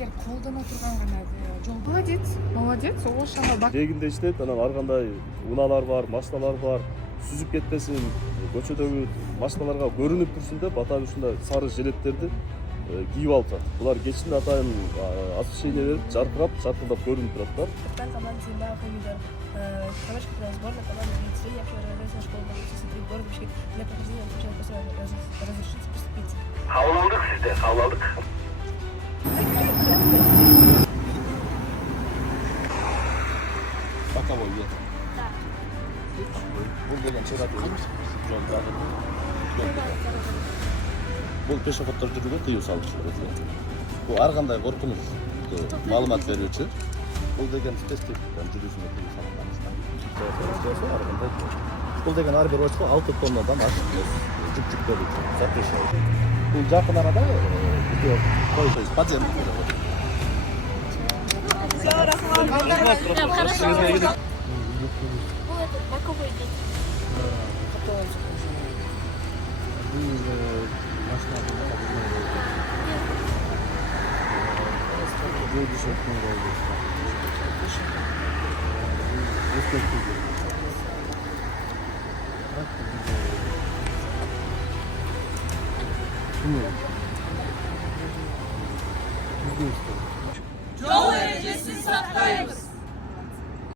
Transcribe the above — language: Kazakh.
силер колдоно турган гана жол. Молодец, ошону Жээгинде иштейт, анан ар кандай унаалар бар, машиналар бар. Сүзүп кетпесин, көчөдөгү машиналарга көрүнүп турсун деп атайын ушундай сары жилеттерди кийип алып жатат. Булар кечинде атайын освещение берип, жаркырап көрүнүп турат да. Там команда всегда выйдет. Девочка туда сборная команда видит средняя, вообще разрешена школа находится 3 города, для прохождения обучения после разрешится приступить. Кабыл сизде, кабыл алдык. Боковой вет. Бул деген чыгат жол дагы. Бул пешеходдор жүрүүгө тыюу салуучу. Бул ар кандай коркунуч маалымат берүүчү. Бул деген спецтехниканын жүрүүсүнө тыюу салынган. Бул деген ар бир очко 6 тоннадан ашык жүк жүктөлүүчү. Запрещено. Бул жакын арада той подземный. Хорошо. Боковой вид. Yol erecesini saklayınız.